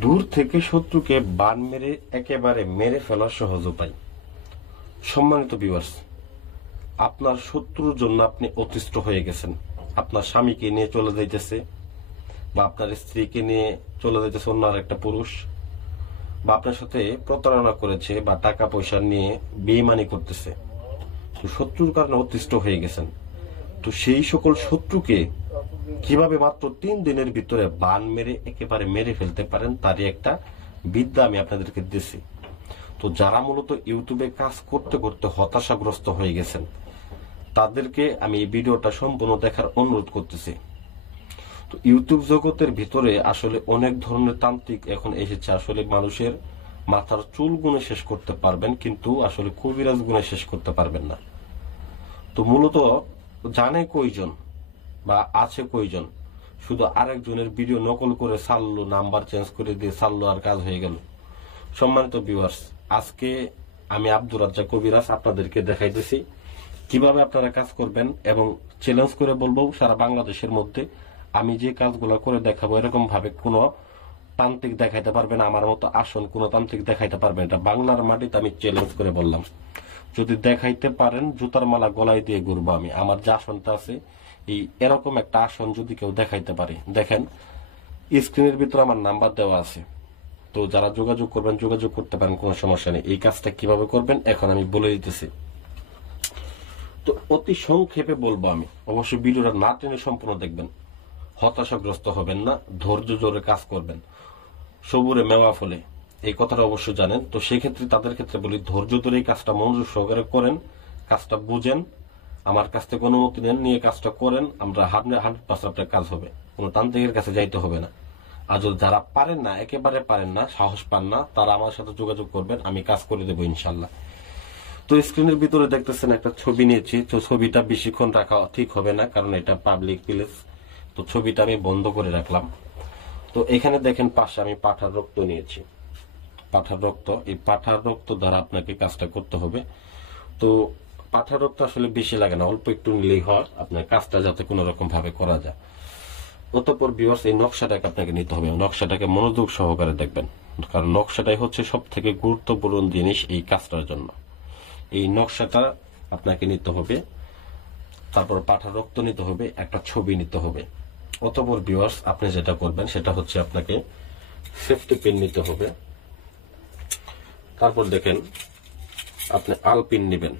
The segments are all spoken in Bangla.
দূর থেকে শত্রুকে বান মেরে একেবারে মেরে ফেলার সহজ উপায়। সম্মানিত ভিউয়ার্স, আপনার শত্রুর জন্য আপনি অতিষ্ঠ হয়ে গেছেন। আপনার স্বামীকে নিয়ে চলে যাইতেছে, বা আপনার স্ত্রীকে নিয়ে চলে যাইতেছে অন্য আরেকটা পুরুষ, বা আপনার সাথে প্রতারণা করেছে, বা টাকা পয়সা নিয়ে বেইমানি করতেছে। তো শত্রুর কারণে অতিষ্ঠ হয়ে গেছেন। তো সেই সকল শত্রুকে কিভাবে মাত্র 3 দিনের ভিতরে বান মেরে একেবারে মেরে ফেলতে পারেন, তারই একটা বিদ্যা আমি আপনাদেরকে দিছি। তো যারা মূলত ইউটিউবে কাজ করতে করতে হতাশাগ্রস্ত হয়ে গেছেন, তাদেরকে আমি এই ভিডিওটা সম্পূর্ণ দেখার অনুরোধ করতেছি। তো ইউটিউব জগতের ভিতরে আসলে অনেক ধরনের তান্ত্রিক এখন এসেছে। আসলে মানুষের মাথার চুল গুনে শেষ করতে পারবেন, কিন্তু আসলে কবিরাজ গুনে শেষ করতে পারবেন না। তো মূলত জানে কয়জন বা আছে কয়জন, শুধু আরেকজনের ভিডিও নকল করে ছাড়লো, নাম্বার চেঞ্জ করে দিয়ে ছাড়লো, আর কাজ হয়ে গেল। সম্মানিত ভিউয়ার্স, আজকে আমি আব্দুর রাজ্জাক কবিরাজ আপনাদেরকে দেখাইতেছি কিভাবে আপনারা কাজ করবেন, এবং চ্যালেঞ্জ করে বলবো সারা বাংলাদেশের মধ্যে আমি যে কাজগুলো করে দেখাবো এরকম ভাবে কোনো তান্ত্রিক দেখাইতে পারবেন আমার মতো আসন কোন তান্ত্রিক দেখাইতে পারবেন। এটা বাংলার মাটিতে আমি চ্যালেঞ্জ করে বললাম। যদি দেখাইতে পারেন জুতার মালা গলায় দিয়ে ঘুরবো আমি। আমার যে আসনটা আছে, এই এরকম একটা আসন যদি কেউ দেখাইতে পারে, দেখেন স্ক্রিনের ভিতরে আমার নাম্বার দেওয়া আছে। তো যারা যোগাযোগ করবেন যোগাযোগ করতে পারেন, কোনো সমস্যা নেই। এই কাজটা কিভাবে করবেন এখন আমি বলে দিতেছি। তো অতি সংক্ষেপে বলবো আমি, অবশ্যই ভিডিওটা না টেনে সম্পূর্ণ দেখবেন। হতাশাগ্রস্ত হবেন না, ধৈর্য ধরে কাজ করবেন। সবুরে মেওয়া ফলে, এই কথাটা অবশ্য জানেন। তো সেক্ষেত্রে তাদের ক্ষেত্রে বলি, ধৈর্য ধরে এই কাজটা মনোযোগ সহকারে করেন, কাজটা বুঝেন, আমার কাছ থেকে অনুমতি নেন, নিয়ে কাজটা করেন। আমরা 100% আপনার কাজ হবে, কোনো তান্ত্রিকের কাছে যাইতে হবে না। আর যদি যারা পারেন না, একেবারে পারেন না, সাহস পান না, তারা আমার সাথে যোগাযোগ করবেন, আমি কাজ করে দেবো ইনশাল্লাহ। তো স্ক্রিনের ভিতরে দেখতেছেন একটা ছবি নিয়েছি। তো ছবিটা বেশিক্ষণ রাখা ঠিক হবে না, কারণ এটা পাবলিক প্লেস। তো ছবিটা আমি বন্ধ করে রাখলাম। তো এখানে দেখেন পাশে আমি পাঠার রক্ত নিয়েছি। পাঠার রক্ত, এই পাঠার রক্ত দ্বারা আপনাকে কাজটা করতে হবে। তো পাঠার রক্ত আসলে বেশি লাগে না, অল্প একটু নিলেই হয়, আপনার কাজটা যাতে কোনো রকম ভাবে করা যায়। অতঃপর ভিউয়ার্স, এই নকশাটাকে আপনাকে নিতে হবে। নকশাটাকে মনোযোগ সহকারে দেখবেন, কারণ নকশাটাই হচ্ছে সব থেকে গুরুত্বপূর্ণ জিনিস এই কাজটার জন্য। এই নকশাটা আপনাকে নিতে হবে, তারপর পাঠার রক্ত নিতে হবে, একটা ছবি নিতে হবে। অতঃপর ভিউয়ার্স, আপনি যেটা করবেন সেটা হচ্ছে আপনাকে সেফটি পিন নিতে হবে। তারপর দেখেন আপনি আলপিন নেবেন।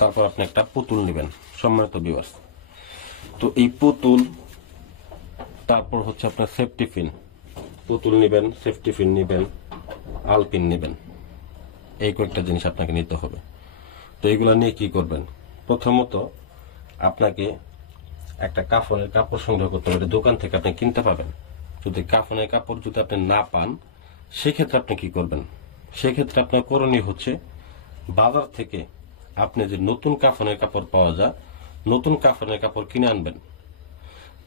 তারপর আপনি একটা পুতুল নেবেন। সম্মানিত ভিউয়ার্স, তো এই পুতুল, তারপর হচ্ছে আপনার সেফটি পিন। পুতুল নেবেন, সেফটি পিন নেবেন, আলপিন নেবেন, এই কয়েকটা জিনিস আপনাকে নিতে হবে। তো এইগুলা নিয়ে কি করবেন? প্রথমত আপনাকে একটা কাফনের কাপড় সংগ্রহ করতে হবে। দোকান থেকে আপনি কিনতে পাবেন। যদি কাফনের কাপড় যদি আপনি না পান, সেক্ষেত্রে আপনি কি করবেন? সেক্ষেত্রে আপনার করণীয় হচ্ছে বাজার থেকে আপনি যে নতুন কাফনের কাপড় পাওয়া যায়, নতুন কাফনের কাপড় কিনে আনবেন।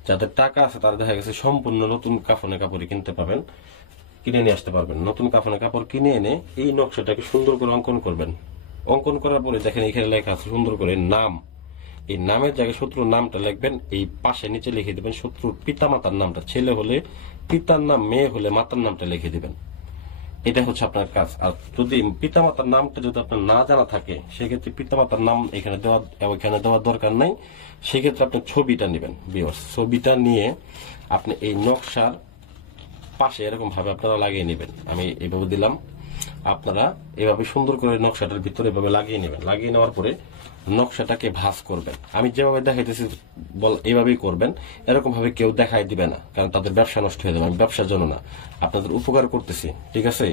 যাদের টাকা আছে তারা দেখা গেছে সম্পূর্ণ নতুন কাফনের কাপড় কিনতে পাবেন, কিনে নিয়ে আসতে পারবেন। নতুন কাফনের কাপড় কিনে এনে এই নকশাটাকে সুন্দর করে অঙ্কন করবেন। অঙ্কন করার পরে দেখেন এখানে লেখা আছে সুন্দর করে নাম। এই নামের জায়গায় শত্রুর নামটা লিখবেন। এই পাশে নিচে লিখে দিবেন শত্রুর পিতা মাতার নামটা। ছেলে হলে পিতার নাম, মেয়ে হলে মাতার নামটা লিখে দিবেন। এটা হচ্ছে আপনার কাজ। আর যদি পিতা মাতার নামটা যদি আপনার না জানা থাকে, সেক্ষেত্রে পিতা মাতার নাম এখানে দেওয়ার দরকার নাই। সেক্ষেত্রে আপনি ছবিটা নেবেন। ছবিটা নিয়ে আপনি এই নকশার পাশে এরকম ভাবে আপনারা লাগিয়ে নেবেন। আমি এভাবে দিলাম, আপনারা এভাবে সুন্দর করে নকশাটার ভিতরে এভাবে লাগিয়ে নেবেন। লাগিয়ে নেওয়ার পরে নকশাটাকে ভাঁজ করবেন। আমি যেভাবে দেখাইতেছি এইভাবেই করবেন। এরকম ভাবে কেউ দেখাই দিবে না, কারণ তাদের ব্যবসা নষ্ট হয়ে যাবে। আমি ব্যবসার জন্য না, আপনাদের উপকার করতেছি। ঠিক আছে?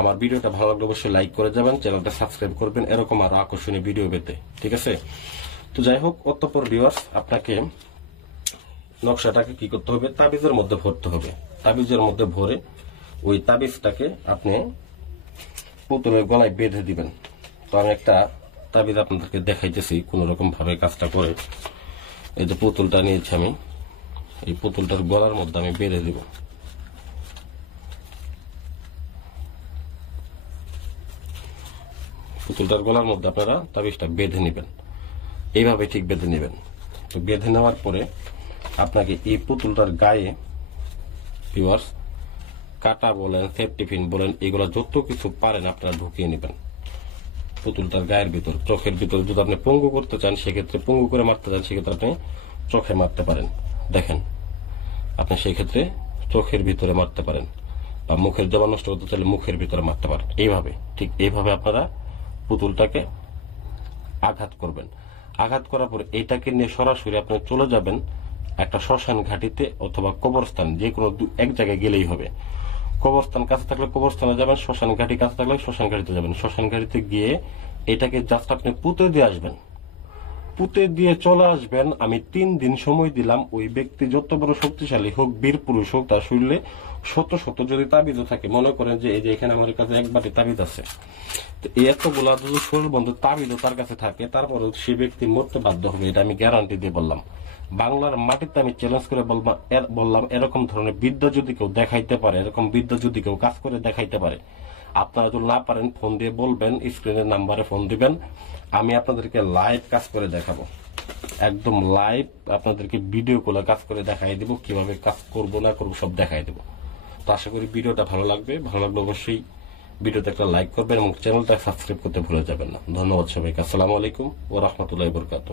আমার ভিডিওটা ভালো লাগলে অবশ্যই লাইক করে যাবেন, চ্যানেলটা সাবস্ক্রাইব করবেন এরকম আরো আকর্ষণীয় ভিডিও পেতে। ঠিক আছে? তো যাই হোক, অতঃপর ভিউয়ার্স, আপনাকে নকশাটাকে কি করতে হবে? তাবিজের মধ্যে ভরতে হবে। তাবিজের মধ্যে ভরে ওই তাবিজটাকে আপনি পুতুলের গলায় বেঁধে দিবেন। তো আমি একটা তাবিজ আপনাদেরকে দেখাইতেছি কোন রকম ভাবে কাজটা করে। এই যে পুতুলটা নিয়েছি আমি, এই পুতুলটার গলার মধ্যে আমি বেঁধে দিব। পুতুলটার গলার মধ্যে আপনারা তাবিজটা বেঁধে নেবেন। এইভাবে ঠিক বেঁধে নেবেন। তো বেঁধে নেওয়ার পরে আপনাকে এই পুতুলটার গায়ে ভিউয়ার্স কাটা বলেন, সেফটি পিন বলেন, এগুলো যত কিছু পারেন আপনারা ঢুকিয়ে নেবেন পুতুলটার গায়ের ভিতর। চোখের ভিতর যদি আপনি পঙ্গু করতে চান, সেক্ষেত্রে পঙ্গু করে মারতে চান, সেক্ষেত্রে আপনি চোখে মারতে পারেন। দেখেন, আপনি সেই ক্ষেত্রে চোখের ভিতরে মারতে পারেন, বা মুখের জবা নষ্ট করতে চাইলে মুখের ভিতরে মারতে পারেন। এইভাবে, ঠিক এইভাবে আপনারা পুতুলটাকে আঘাত করবেন। আঘাত করার পর এটাকে নিয়ে সরাসরি আপনি চলে যাবেন একটা শ্মশান ঘাটিতে অথবা কবরস্থান, যে কোনো এক জায়গায় গেলেই হবে। কবরস্থান কাছে থাকলে কবরস্থানে যাবেন, শ্মশান ঘাটি কাছে থাকলে শ্মশান ঘাটিতে যাবেন। শ্মশান ঘাটিতে গিয়ে এটাকে জাস্ট আপনি পুঁতে দিয়ে আসবেন, পুঁতে দিয়ে চলে আসবেন। আমি 3 দিন সময় দিলাম। ওই ব্যক্তি যত বড় শক্তিশালী হোক, বীর পুরুষ হোক, তার শরীরে শত শত যদি তাবিজও থাকে, মনে করেন যে এই যে এখানে আমার কাছে এক বাটি তাবিজ আছে, তো এই এতগুলা যদি শরীর বন্ধ তাবিজও তার কাছে থাকে, তারপরেও সে ব্যক্তি মরতে বাধ্য হবে। এটা আমি গ্যারান্টি দিয়ে বললাম। বাংলার মাটিতে আমি চ্যালেঞ্জ করে বললাম, এরকম ধরনের বিদ্যা যদি কেউ দেখাইতে পারে, এরকম বিদ্যা যদি কেউ কাজ করে দেখাইতে পারে, আপনারা যদি না পারেন ফোন দিয়ে বলবেন, স্ক্রিনের নাম্বারে ফোন দিবেন, আমি আপনাদেরকে লাইভ কাজ করে দেখাবো। একদম লাইভ আপনাদেরকে ভিডিও কলে কাজ করে দেখাই দিব, কিভাবে কাজ করবো না করবো সব দেখাই দেবো। তো আশা করি ভিডিওটা ভালো লাগবে। ভালো লাগলে অবশ্যই ভিডিওতে একটা লাইক করবেন এবং চ্যানেলটা সাবস্ক্রাইব করতে ভুলে যাবেন না। ধন্যবাদ সবাইকে। আসসালামু আলাইকুম ওয়া রাহমাতুল্লাহি ওয়া বারাকাতুহু।